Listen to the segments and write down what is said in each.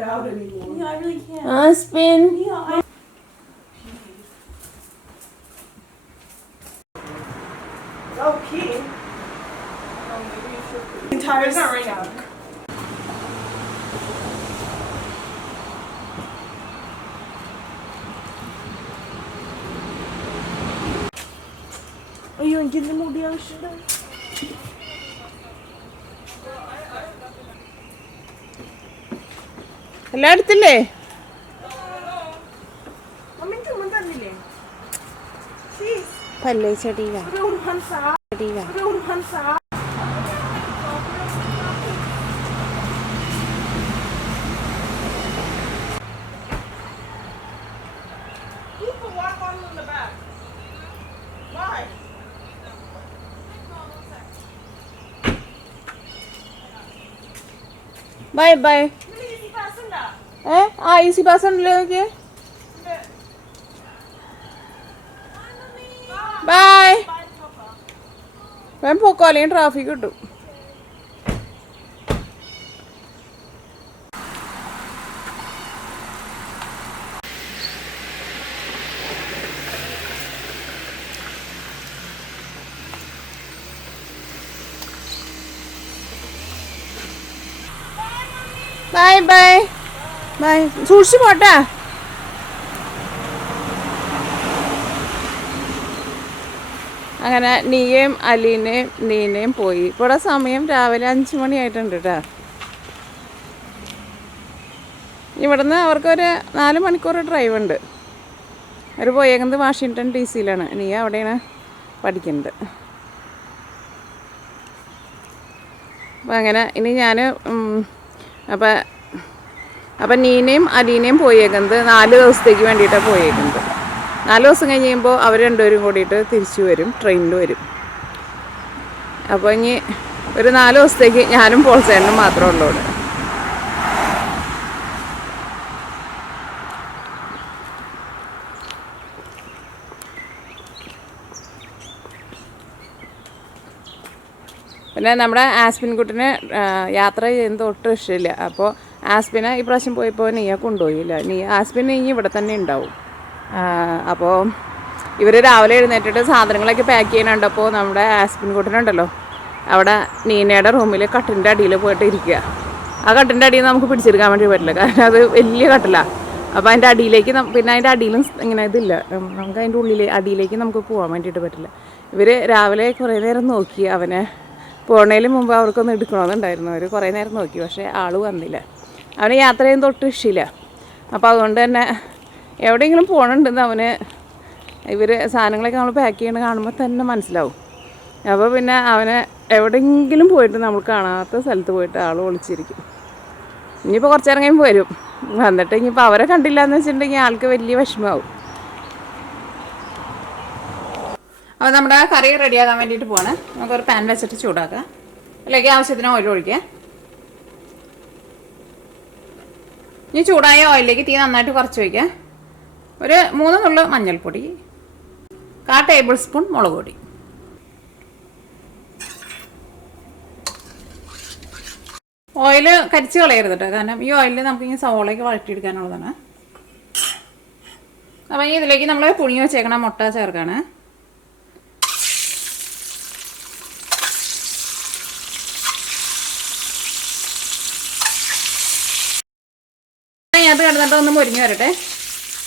get out anymore. Yeah, I really can't. Spin. Yeah, Okay. Maybe you should. Entire not right now. അയ്യോ എനിക്കിന്ന് മുടി ആവശ്യമുണ്ട്. എല്ലാം എടുത്തില്ലേ? പല്ലേ ചെടിയില ചെടിയില ബൈ ബൈ. ഈസി പാസ് ഉണ്ടല്ലോ നോക്കിയേ. ബൈ. വേം പോക്കോ അല്ലെങ്കിൽ ട്രാഫിക് കിട്ടും. Bye bye bye. സൂക്ഷിച്ച് പോട്ടെ. അങ്ങനെ നീയും അലീനയും നീനയും പോയി. ഇവിടെ സമയം രാവിലെ 5 മണിയായിട്ടുണ്ട് കേട്ടോ. ഇവിടുന്ന് അവർക്കൊരു 4 മണിക്കൂർ ഡ്രൈവ് ഉണ്ട്. അവർ പോയേക്കുന്നത് വാഷിങ്ടൺ DC നീ അവിടെയാണ് പഠിക്കുന്നത്. അപ്പം അങ്ങനെ ഇനി ഞാൻ അപ്പം നീനയും അലീനയും പോയേക്കുന്നത് 4 ദിവസത്തേക്ക് വേണ്ടിയിട്ടാണ് പോയേക്കുന്നത്. 4 ദിവസം കഴിഞ്ഞ് കഴിയുമ്പോൾ അവർ രണ്ടുപേരും കൂടിയിട്ട് തിരിച്ചു വരും, ട്രെയിനിൽ വരും. അപ്പോൾ ഇനി ഒരു 4 ദിവസത്തേക്ക് ഞാനും പോൾസേനും മാത്രമേ ഉള്ളൂ ഇവിടെ. പിന്നെ നമ്മുടെ ആസ്പിൻകുട്ടിനെ യാത്ര ചെയ്യുന്നത് ഒട്ടും ഇഷ്ടമില്ല. അപ്പോൾ ആസ്പിനെ ഈ പ്രാവശ്യം പോയപ്പോൾ നീയെ കൊണ്ടുപോയില്ല. ആസ്പിൻ ഇനി ഇവിടെ തന്നെ ഉണ്ടാവും. അപ്പോൾ ഇവർ രാവിലെ എഴുന്നേറ്റിട്ട് സാധനങ്ങളൊക്കെ പാക്ക് ചെയ്യാനുണ്ടപ്പോൾ നമ്മുടെ ആസ്പിൻകുട്ടനുണ്ടല്ലോ അവിടെ നീനയുടെ റൂമിൽ കട്ടിൻ്റെ അടിയിൽ പോയിട്ട് ഇരിക്കുക. ആ കട്ടിൻ്റെ അടിയിൽ നമുക്ക് പിടിച്ചെടുക്കാൻ വേണ്ടി പറ്റില്ല, കാരണം അത് വലിയ കട്ടിലാണ്. അപ്പോൾ അതിൻ്റെ അടിയിലേക്ക് പിന്നെ അതിൻ്റെ അടിയിലും ഇങ്ങനെ ഇതില്ല, നമുക്ക് അതിൻ്റെ ഉള്ളിൽ അടിയിലേക്ക് നമുക്ക് പോകാൻ വേണ്ടിയിട്ട് പറ്റില്ല. ഇവർ രാവിലെ കുറേ നേരം നോക്കി, അവനെ പോണതിന് മുമ്പ് അവർക്കൊന്ന് എടുക്കണമെന്നുണ്ടായിരുന്നു. അവർ കുറേ നേരം നോക്കി, പക്ഷേ ആൾ വന്നില്ല. അവന് യാത്ര ചെയ്യുന്നത് തൊട്ട് ഇഷ്ടമില്ല. അപ്പോൾ അതുകൊണ്ട് തന്നെ എവിടെയെങ്കിലും പോകണുണ്ടെന്ന് അവന് ഇവർ സാധനങ്ങളൊക്കെ നമ്മൾ പാക്ക് ചെയ്യണത് കാണുമ്പോൾ തന്നെ മനസ്സിലാവും. അപ്പോൾ പിന്നെ അവനെ എവിടെയെങ്കിലും പോയിട്ട് നമ്മൾ കാണാത്ത സ്ഥലത്ത് പോയിട്ട് ആൾ ഒളിച്ചിരിക്കും. ഇനിയിപ്പോൾ കുറച്ച് നേരം കഴിയുമ്പോൾ വരും. വന്നിട്ട് ഇനിയിപ്പോൾ അവരെ കണ്ടില്ല എന്ന് വെച്ചിട്ടുണ്ടെങ്കിൽ ആൾക്ക് വലിയ വിഷമമാവും. അപ്പോൾ നമ്മുടെ കറി റെഡിയാക്കാൻ വേണ്ടിയിട്ട് പോവാണ്. നമുക്കൊരു പാൻ വെച്ചിട്ട് ചൂടാക്കാം. അല്ലെങ്കിൽ ആവശ്യത്തിന് ഓയിൽ ഒഴിക്കാം. ഇനി ചൂടായ ഓയിലിലേക്ക് തീ നന്നായിട്ട് കുറച്ച് വയ്ക്കാം. ഒരു 3 നുള്ളു മഞ്ഞൾപ്പൊടി, 1/4 ടേബിൾ സ്പൂൺ മുളക് പൊടി. ഓയിൽ കരിച്ച് കളയരുത് കേട്ടോ, കാരണം ഈ ഓയിലിൽ നമുക്ക് ഇങ്ങനെ സവോളയൊക്കെ വഴറ്റിയെടുക്കാനുള്ളതാണ്. അപ്പോൾ ഇനി ഇതിലേക്ക് നമ്മൾ പുഴുങ്ങി വെച്ചേക്കണ മുട്ട ചേർക്കാണ്. അത് കിടന്നിട്ട് ഒന്ന് മുരിഞ്ഞ് വരട്ടെ.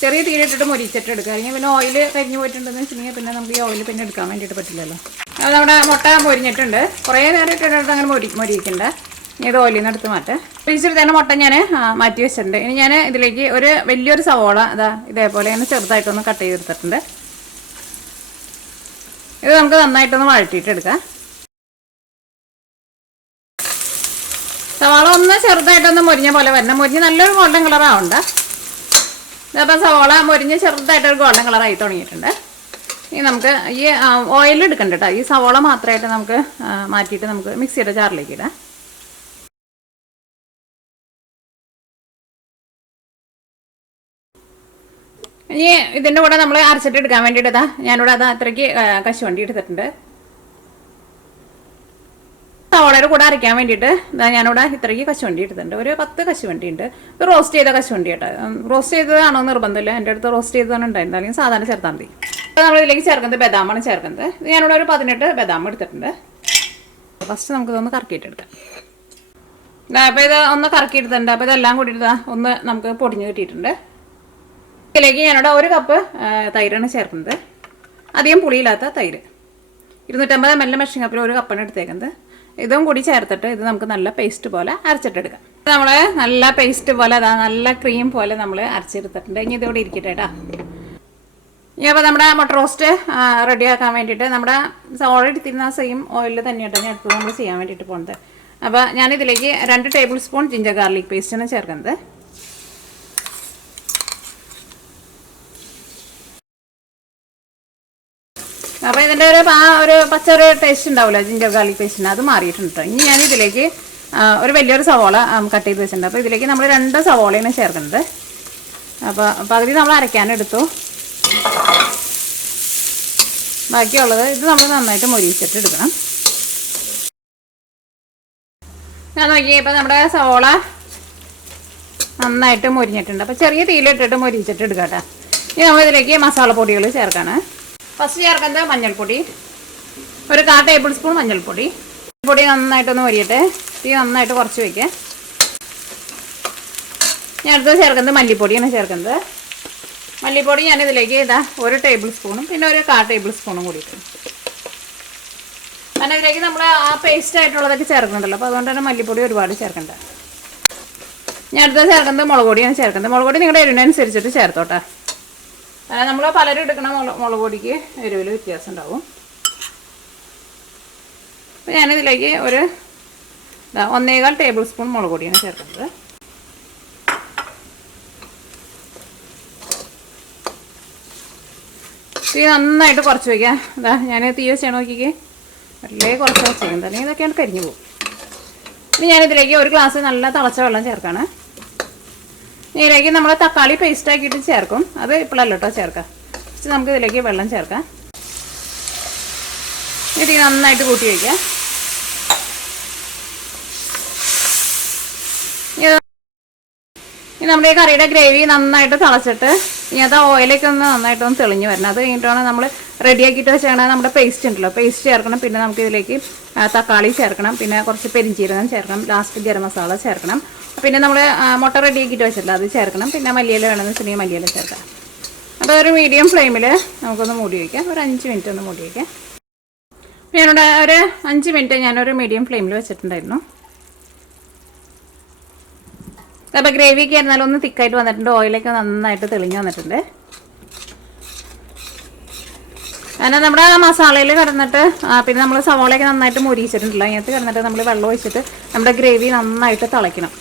ചെറിയ തീയിലിട്ടിട്ട് മുരിച്ചിട്ട് എടുക്കുക. അല്ലെങ്കിൽ പിന്നെ ഓയിൽ കരിഞ്ഞ് പോയിട്ടുണ്ടെന്ന് വെച്ചിട്ടുണ്ടെങ്കിൽ പിന്നെ നമുക്ക് ഈ ഓയിൽ പിന്നെ എടുക്കാൻ വേണ്ടിയിട്ട് പറ്റില്ലല്ലോ. അത് നമ്മുടെ മുട്ട മുരിഞ്ഞിട്ടുണ്ട്. കുറേ നേരം ഇട്ടിട്ട് അങ്ങനെ മുരിക്കണ്ട. ഇനി ഇത് ഓയിലിൽ നിന്ന് എടുത്ത് മാറ്റാം. പിടിച്ചിട്ട് തന്നെ മുട്ട ഞാൻ മാറ്റി വെച്ചിട്ടുണ്ട്. ഇനി ഞാൻ ഇതിലേക്ക് ഒരു വലിയൊരു സവോള ഇതേപോലെ ഇങ്ങനെ ചെറുതായിട്ടൊന്ന് കട്ട് ചെയ്തെടുത്തിട്ടുണ്ട്. ഇത് നമുക്ക് നന്നായിട്ടൊന്ന് വഴറ്റിയിട്ടെടുക്കാം. സവാള ഒന്ന് ചെറുതായിട്ടൊന്ന് മുരിഞ്ഞ പോലെ വരണം. മുരിഞ്ഞ് നല്ലൊരു ഗോൾഡൻ കളറാവണ്ട. ഇതപ്പം സവാള മുരിഞ്ഞ് ചെറുതായിട്ടൊരു ഗോൾഡൻ കളറായി തുടങ്ങിയിട്ടുണ്ട്. ഇനി നമുക്ക് ഈ ഓയിൽ എടുക്കണ്ട കേട്ടോ. ഈ സവാള മാത്രമായിട്ട് നമുക്ക് മാറ്റിയിട്ട് നമുക്ക് മിക്സിയുടെ ജാറിലേക്ക് ഇടാം. ഇനി ഇതിൻ്റെ കൂടെ നമ്മൾ അരച്ചിട്ട് എടുക്കാൻ വേണ്ടിയിട്ട് ഞാനിവിടെ അത്രയ്ക്ക് കശുവണ്ടി എടുത്തിട്ടുണ്ട്. സവോളയുടെ കൂടെ അരയ്ക്കാൻ വേണ്ടിയിട്ട് ഞാനിവിടെ ഇത്രയ്ക്ക് കശുവണ്ടി എടുത്തിട്ടുണ്ട്. ഒരു 10 കശുവണ്ടി ഉണ്ട്. ഇത് റോസ്റ്റ് ചെയ്ത കശുവണ്ടി കേട്ടോ. റോസ്റ്റ് ചെയ്തതാണോ നിർബന്ധമില്ല. എൻ്റെ അടുത്ത് റോസ്റ്റ് ചെയ്തതാണ് ഉണ്ടായിരുന്നത്. അല്ലെങ്കിൽ സാധാരണ ചേർത്താൽ മതി. അപ്പോൾ നമ്മളിതിലേക്ക് ചേർക്കുന്നത് ബദാമാണ് ചേർക്കുന്നത്. ഇത് ഞാനിവിടെ ഒരു 18 ബദാം എടുത്തിട്ടുണ്ട്. ഫസ്റ്റ് നമുക്കിതൊന്ന് കറക്കിയിട്ടെടുക്കാം. അപ്പോൾ ഇത് ഒന്ന് കറക്കിയെടുത്തിട്ടുണ്ട്. അപ്പോൾ ഇതെല്ലാം കൂടിയിട്ട് ഒന്ന് നമുക്ക് പൊടിഞ്ഞ് കിട്ടിയിട്ടുണ്ട്. ഇതിലേക്ക് ഞാനിവിടെ 1 കപ്പ് തൈരാണ് ചേർക്കുന്നത്. അധികം പുളിയില്ലാത്ത തൈര്. 250 ml മെഷീൻ കപ്പിൽ 1 കപ്പാണ് എടുത്തേക്കുന്നത്. ഇതും കൂടി ചേർത്തിട്ട് ഇത് നമുക്ക് നല്ല പേസ്റ്റ് പോലെ അരച്ചിട്ടെടുക്കാം. നമ്മൾ നല്ല പേസ്റ്റ് പോലെ നല്ല ക്രീം പോലെ നമ്മൾ അരച്ചെടുത്തിട്ടുണ്ട്. ഇനി ഇതോടെ ഇരിക്കട്ടെ കേട്ടോ. ഇനി അപ്പോൾ നമ്മുടെ മുട്ട റോസ്റ്റ് റെഡിയാക്കാൻ വേണ്ടിയിട്ട് നമ്മുടെ സവോള എടുത്തിരുന്ന സെയിം ഓയിലിൽ തന്നെയാട്ടോ ഞാൻ അടുത്തത് നമ്മൾ ചെയ്യാൻ വേണ്ടിയിട്ട് പോകുന്നത്. അപ്പോൾ ഞാനിതിലേക്ക് 2 ടേബിൾ സ്പൂൺ ജിഞ്ചർ ഗാർലിക് പേസ്റ്റാണ് ചേർക്കുന്നത്. അപ്പോൾ ഇതിൻ്റെ ഒരു പച്ച ഒരു ടേസ്റ്റ് ഉണ്ടാവില്ല ജിഞ്ചർ ഗാർലിക് പേസ്റ്റിന്, അത് മാറിയിട്ടുണ്ട്. ഇനി ഞാനിതിലേക്ക് ഒരു വലിയൊരു സവോള കട്ട് ചെയ്ത് വെച്ചിട്ടുണ്ട്. അപ്പോൾ ഇതിലേക്ക് നമ്മൾ 2 സവോളയാണ് ചേർക്കുന്നത്. അപ്പോൾ പകുതി നമ്മൾ അരയ്ക്കാനെടുത്തു. ബാക്കിയുള്ളത് ഇത് നമ്മൾ നന്നായിട്ട് മൊരിയിച്ചിട്ട് എടുക്കണം. ഞാൻ നോക്കിയപ്പോൾ നമ്മുടെ സവോള നന്നായിട്ട് മൊരിഞ്ഞിട്ടുണ്ട്. അപ്പോൾ ചെറിയ തീയിലിട്ടിട്ട് മൊരിയിച്ചിട്ട് എടുക്കാം കേട്ടോ. ഇനി നമ്മളിതിലേക്ക് മസാലപ്പൊടികൾ ചേർക്കാണ്. ഫസ്റ്റ് ചേർക്കുന്നത് മഞ്ഞൾപ്പൊടി, ഒരു 1/4 ടേബിൾ സ്പൂൺ മഞ്ഞൾപ്പൊടി. പൊടി നന്നായിട്ടൊന്ന് മൊരിയട്ടെ. തീ നന്നായിട്ട് കുറച്ച് വയ്ക്കുക. ഞാൻ അടുത്ത് ചേർക്കുന്നത് മല്ലിപ്പൊടിയാണ് ചേർക്കുന്നത്. മല്ലിപ്പൊടി ഞാനിതിലേക്ക് 1 ടേബിൾ സ്പൂണും പിന്നെ ഒരു 1/4 ടേബിൾ സ്പൂണും കൂടിയിട്ട്. കാരണം ഇതിലേക്ക് നമ്മൾ ആ പേസ്റ്റ് ആയിട്ടുള്ളതൊക്കെ ചേർക്കുന്നുണ്ടല്ലോ. അപ്പോൾ അതുകൊണ്ട് തന്നെ മല്ലിപ്പൊടി ഒരുപാട് ചേർക്കണ്ട. ഞാൻ അടുത്ത് ചേർക്കുന്നത് മുളക് പൊടിയാണ് ചേർക്കുന്നത്. മുളക് പൊടി നിങ്ങളുടെ എരിവിനനുസരിച്ചിട്ട് ചേർത്തോട്ടെ. നമ്മൾ പലരും എടുക്കണ മുളക് പൊടിക്ക് എരിവിൽ വ്യത്യാസം ഉണ്ടാവും. അപ്പോൾ ഞാനിതിലേക്ക് ഒരു 1.25 ടേബിൾ സ്പൂൺ മുളക് പൊടിയാണ് ചേർക്കുന്നത്. തീ നന്നായിട്ട് കുറച്ച് വയ്ക്കാം. ഞാൻ തീ വെച്ചാണ് നോക്കിക്കേ, വളരെ കുറച്ച് വെച്ചേക്കുന്നത്, അല്ലെങ്കിൽ ഇതൊക്കെയാണ് കരിഞ്ഞു പോകും. ഇനി ഞാനിതിലേക്ക് 1 ഗ്ലാസ് നല്ല തിളച്ച വെള്ളം ചേർക്കാണ്. ഇതിലേക്ക് നമ്മൾ തക്കാളി പേസ്റ്റ് ആക്കിയിട്ട് ചേർക്കും. അത് ഇപ്പോഴല്ല കേട്ടോ ചേർക്കാം. ഫസ്റ്റ് നമുക്ക് ഇതിലേക്ക് വെള്ളം ചേർക്കാം. ഇത് നന്നായിട്ട് കൂട്ടി വയ്ക്കാം. ഇനി നമ്മുടെ ഈ കറിയുടെ ഗ്രേവി നന്നായിട്ട് തിളച്ചിട്ട് ഇങ്ങനത്തെ ഓയിലൊക്കെ നന്നായിട്ടൊന്ന് തെളിഞ്ഞ് വരണം. അത് കഴിഞ്ഞിട്ടാണ് നമ്മൾ റെഡിയാക്കിയിട്ട് വെച്ചാൽ നമ്മുടെ പേസ്റ്റ് ഉണ്ടല്ലോ, പേസ്റ്റ് ചേർക്കണം. പിന്നെ നമുക്ക് ഇതിലേക്ക് തക്കാളി ചേർക്കണം, പിന്നെ കുറച്ച് പെരിഞ്ചീരകം ചേർക്കണം, ലാസ്റ്റ് ഗരം മസാല ചേർക്കണം. പിന്നെ നമ്മൾ മുട്ട റെഡിയാക്കിയിട്ട് വെച്ചിട്ടില്ല, അത് ചേർക്കണം. പിന്നെ മല്ലിയില വേണമെന്ന് വെച്ചിട്ടുണ്ടെങ്കിൽ മല്ലിയില ചേർക്കാം. അപ്പോൾ ഒരു മീഡിയം ഫ്ലെയിമിൽ നമുക്കൊന്ന് മൂടി വയ്ക്കാം. ഒരു 5 മിനിറ്റ് ഒന്ന് മൂടി വയ്ക്കാം. ഞാനിവിടെ ഒരു 5 മിനിറ്റ് ഞാനൊരു മീഡിയം ഫ്ലെയിമിൽ വെച്ചിട്ടുണ്ടായിരുന്നു. അപ്പോൾ ഗ്രേവിയൊക്കെ ആയിരുന്നാലും ഒന്ന് തിക്കായിട്ട് വന്നിട്ടുണ്ട്. ഓയിലൊക്കെ നന്നായിട്ട് തെളിഞ്ഞ് വന്നിട്ടുണ്ട്. കാരണം നമ്മുടെ മസാലയിൽ കിടന്നിട്ട് പിന്നെ നമ്മൾ സവോളയൊക്കെ നന്നായിട്ട് മൊരിയിച്ചിട്ടുണ്ടല്ലോ. അതിനകത്ത് കിടന്നിട്ട് നമ്മൾ വെള്ളം ഒഴിച്ചിട്ട് നമ്മുടെ ഗ്രേവി നന്നായിട്ട് തിളയ്ക്കണം.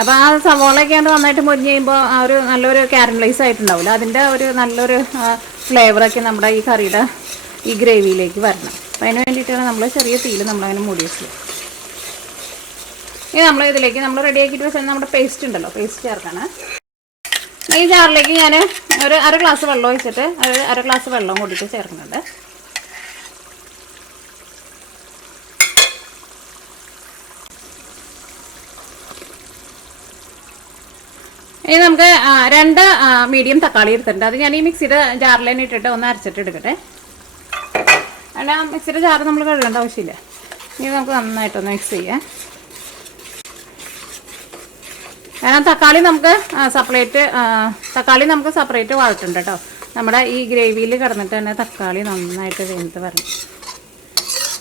അപ്പോൾ ആ സവോളയൊക്കെ നന്നായിട്ട് മൊരിഞ്ഞ് കഴിയുമ്പോൾ ആ ഒരു നല്ലൊരു കാരമലൈസ് ആയിട്ടുണ്ടാവില്ല. അതിൻ്റെ ഒരു നല്ലൊരു ഫ്ലേവറൊക്കെ നമ്മുടെ ഈ കറിയുടെ ഈ ഗ്രേവിയിലേക്ക് വരണം. അപ്പോൾ അതിന് വേണ്ടിയിട്ടാണ് നമ്മൾ ചെറിയ തീയിൽ നമ്മളങ്ങനെ മൂടി വെച്ചത്. ഇനി നമ്മൾ ഇതിലേക്ക് നമ്മൾ റെഡിയാക്കിയിട്ട് വെച്ചാൽ നമ്മുടെ പേസ്റ്റ് ഉണ്ടല്ലോ, പേസ്റ്റ് ചേർക്കാണ്. ഈ ജാറിലേക്ക് ഞാൻ ഒരു 1/2 ഗ്ലാസ് വെള്ളം ഒഴിച്ചിട്ട് ഒരു 1/2 ഗ്ലാസ് വെള്ളം കൂടിയിട്ട് ചേർക്കുന്നുണ്ട്. ഇനി നമുക്ക് 2 മീഡിയം തക്കാളി എടുത്തിട്ടുണ്ട്. അത് ഞാൻ ഈ മിക്സിയുടെ ജാറിൽ തന്നെ ഇട്ടിട്ട് ഒന്ന് അരച്ചിട്ട് എടുക്കട്ടെ. അല്ല, മിക്സിയുടെ ജാറ് നമ്മൾ കഴുകേണ്ട ആവശ്യമില്ല. ഇനി നമുക്ക് നന്നായിട്ടൊന്ന് മിക്സ് ചെയ്യാം. കാരണം തക്കാളി നമുക്ക് സെപ്പറേറ്റ് വഴറ്റുണ്ട് കേട്ടോ. നമ്മുടെ ഈ ഗ്രേവിയിൽ കിടന്നിട്ട് തന്നെ തക്കാളി നന്നായിട്ട് വെന്ത് വരണം.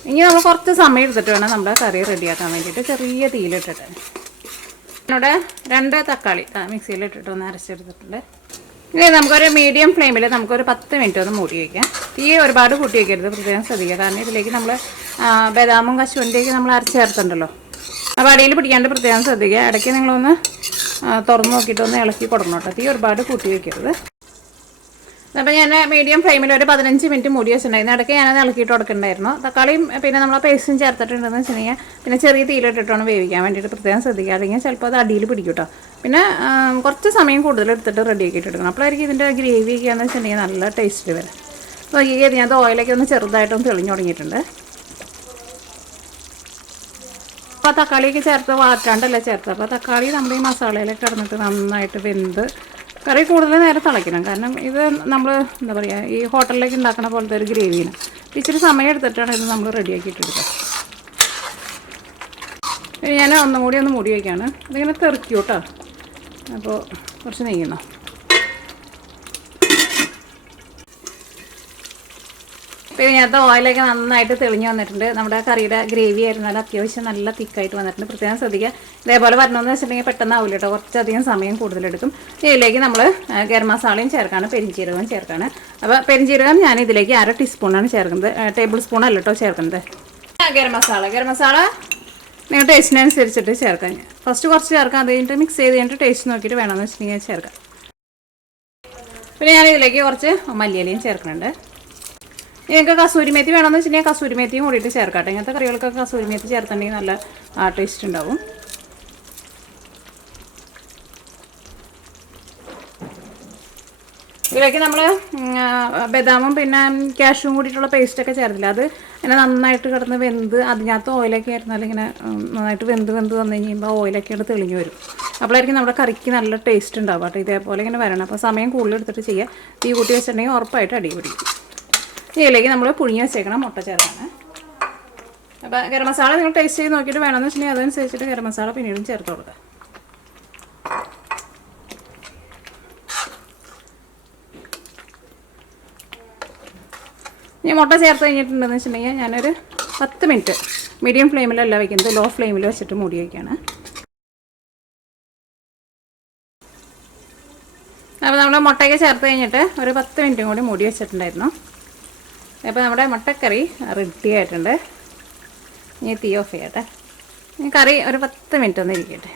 ഇനി നമ്മൾ കുറച്ച് സമയം എടുത്തിട്ട് വേണം നമ്മുടെ കറി റെഡിയാക്കാൻ വേണ്ടിയിട്ട്. ചെറിയ തീയിലിട്ടിട്ട് ഇവിടെ 2 തക്കാളി മിക്സിയിലിട്ടിട്ട് ഒന്ന് അരച്ചെടുത്തിട്ടുണ്ട്. ഇനി നമുക്കൊരു മീഡിയം ഫ്ലെയിമിൽ നമുക്കൊരു 10 മിനിറ്റ് ഒന്ന് മൂടി വയ്ക്കാം. തീ ഒരുപാട് കൂട്ടി വയ്ക്കരുത്, പ്രത്യേകം ശ്രദ്ധിക്കുക. കാരണം ഇതിലേക്ക് നമ്മൾ ബദാമും കശുവണ്ടിയൊക്കെ നമ്മൾ അരച്ച് ചേർത്തുണ്ടല്ലോ. അപ്പോൾ അടിയിൽ പിടിക്കാണ്ട് പ്രത്യേകം ശ്രദ്ധിക്കുക. ഇടയ്ക്ക് നിങ്ങളൊന്ന് തുറന്ന് നോക്കിയിട്ടൊന്ന് ഇളക്കി കൊടുക്കണം കേട്ടോ. തീ ഒരുപാട് കൂട്ടി വയ്ക്കരുത്. അപ്പോൾ ഞാൻ മീഡിയം ഫ്ലെയിമിൽ ഒരു 15 മിനിറ്റ് മൂടി വെച്ചിട്ടുണ്ടായിരുന്നു. ഇടയ്ക്ക് ഞാനത് ഇളക്കിയിട്ട് കൊടുക്കണ്ടായിരുന്നു. തക്കാളിയും പിന്നെ നമ്മൾ ആ പേസ്റ്റും ചേർത്തിട്ടുണ്ടെന്ന് വെച്ചിട്ടുണ്ടെങ്കിൽ പിന്നെ ചെറിയ തീയിലിട്ടിട്ടാണ് വേവിക്കാൻ വേണ്ടിയിട്ട് പ്രത്യേകം ശ്രദ്ധിക്കുക. അല്ലെങ്കിൽ ചിലപ്പോൾ അത് അടിയിൽ പിടിക്കും കേട്ടോ. പിന്നെ കുറച്ച് സമയം കൂടുതൽ എടുത്തിട്ട് റെഡിയാക്കിയിട്ട് എടുക്കണം. അപ്പോഴായിരിക്കും ഇതിൻ്റെ ഗ്രേവി ഒക്കെ എന്ന് വെച്ചിട്ടുണ്ടെങ്കിൽ നല്ല ടേസ്റ്റ് വരും. അപ്പോൾ ഈ ഇതിനകത്ത് ഓയിലൊക്കെ ഒന്ന് ചെറുതായിട്ടൊന്ന് തെളിഞ്ഞു തുടങ്ങിയിട്ടുണ്ട്. അപ്പോൾ തക്കാളിയൊക്കെ ചേർത്ത് വാട്ടാണ്ടല്ല ചേർത്ത്. അപ്പോൾ തക്കാളി നമ്മുടെ ഈ മസാലയിലൊക്കെ കിടന്നിട്ട് നന്നായിട്ട് വെന്ത് കറി കൂടുതൽ നേരം തിളയ്ക്കണം. കാരണം ഇത് നമ്മൾ എന്താ പറയുക ഈ ഹോട്ടലിലേക്ക് ഉണ്ടാക്കുന്ന പോലത്തെ ഒരു ഗ്രേവിയാണ്. ഇച്ചിരി സമയം എടുത്തിട്ടാണ് ഇത് നമ്മൾ റെഡിയാക്കിയിട്ടെടുക്കുക. ഇനി ഞാൻ ഒന്നും കൂടി ഒന്ന് മൂടി വയ്ക്കുകയാണ്. ഇതിങ്ങനെ തെറിക്കും കേട്ടോ. അപ്പോൾ കുറച്ച് നെയ്യണം. അപ്പോൾ ഇതിനകത്ത് ഓയിലൊക്കെ നന്നായിട്ട് തെളിഞ്ഞ് വന്നിട്ടുണ്ട്. നമ്മുടെ കറിയുടെ ഗ്രേവി ആയിരുന്നാലും അത്യാവശ്യം നല്ല തിക്കായിട്ട് വന്നിട്ടുണ്ട്. പ്രത്യേകം ശ്രദ്ധിക്കുക. ഇതേപോലെ വരണമെന്ന് വെച്ചിട്ടുണ്ടെങ്കിൽ പെട്ടെന്നാവില്ല കേട്ടോ. കുറച്ചധികം സമയം കൂടുതലെടുക്കും. ഇതിലേക്ക് നമ്മൾ ഗരം മസാലയും ചേർക്കാണ്, പെരിഞ്ചീരകവും ചേർക്കാണ്. അപ്പോൾ പെരിഞ്ചീരകം ഞാൻ ഇതിലേക്ക് 1/2 ടീസ്പൂണാണ് ചേർക്കുന്നത്. ടേബിൾ സ്പൂൺ അല്ല കേട്ടോ ചേർക്കുന്നത്. ഗരം മസാല നിങ്ങൾ ടേസ്റ്റിനനുസരിച്ചിട്ട് ചേർക്കാം. ഫസ്റ്റ് കുറച്ച് ചേർക്കാം. അത് കഴിഞ്ഞിട്ട് മിക്സ് ചെയ്ത് കഴിഞ്ഞിട്ട് ടേസ്റ്റ് നോക്കിയിട്ട് വേണമെന്ന് വെച്ചിട്ടുണ്ടെങ്കിൽ ചേർക്കാം. പിന്നെ ഞാൻ ഇതിലേക്ക് കുറച്ച് മല്ലിയിലയും ചേർക്കുന്നുണ്ട്. നിങ്ങൾക്ക് കസൂരി മേത്തി വേണമെന്ന് വെച്ചിട്ടുണ്ടെങ്കിൽ കസൂരി മേത്തിയും കൂടിയിട്ട് ചേർക്കാം. ഇങ്ങനത്തെ കറികൾക്കൊക്കെ കസൂരി മേത്തി ചേർത്തിട്ടുണ്ടെങ്കിൽ നല്ല ടേസ്റ്റ് ഉണ്ടാവും. ഇതിലേക്ക് നമ്മൾ ബദാമും പിന്നെ കാഷ്യൂവും കൂടിയിട്ടുള്ള പേസ്റ്റൊക്കെ ചേർത്തില്ല. അത് ഇങ്ങനെ നന്നായിട്ട് കിടന്ന് വെന്ത് അതിനകത്ത് ഓയിലൊക്കെ ആയിരുന്നാലും ഇങ്ങനെ നന്നായിട്ട് വെന്ത് വന്നു കഴിയുമ്പോൾ ഓയിലൊക്കെ ആയിട്ട് തെളിഞ്ഞ് വരും. അപ്പോഴായിരിക്കും നമ്മുടെ കറിക്ക് നല്ല ടേസ്റ്റ് ഉണ്ടാവും കേട്ടോ. ഇതേപോലെ ഇങ്ങനെ വരണം. അപ്പോൾ സമയം കൂടുതൽ എടുത്തിട്ട് ചെയ്യുക. തീ കൂട്ടി വെച്ചിട്ടുണ്ടെങ്കിൽ ഉറപ്പായിട്ട് അടി പിടിക്കും. ഇതിലേക്ക് നമ്മൾ പുഴുങ്ങി വെച്ചേക്കണം മുട്ട ചേർക്കാണ്. അപ്പോൾ ഗരം മസാല നിങ്ങൾ ടേസ്റ്റ് ചെയ്ത് നോക്കിയിട്ട് വേണമെന്ന് വെച്ചിട്ടുണ്ടെങ്കിൽ അതനുസരിച്ചിട്ട് ഗരം മസാല പിന്നീടും ചേർത്ത് കൊടുക്കുക. ഇനി മുട്ട ചേർത്ത് കഴിഞ്ഞിട്ടുണ്ടെന്ന് വെച്ചിട്ടുണ്ടെങ്കിൽ ഞാനൊരു 10 മിനിറ്റ് മീഡിയം ഫ്ലെയിമിലല്ല വയ്ക്കുന്നത്, ലോ ഫ്ലെയിമിൽ വെച്ചിട്ട് മൂടി വയ്ക്കുകയാണ്. അപ്പോൾ നമ്മൾ മുട്ടയൊക്കെ ചേർത്ത് കഴിഞ്ഞിട്ട് ഒരു 10 മിനിറ്റും കൂടി മൂടി വെച്ചിട്ടുണ്ടായിരുന്നു. അപ്പോൾ നമ്മുടെ മുട്ടക്കറി റെഡി ആയിട്ടുണ്ട്. ഇനി തീ ഓഫ് ചെയ്യട്ടെ. ഈ കറി ഒരു 10 മിനിറ്റ് ഒന്ന് ഇരിക്കട്ടെ.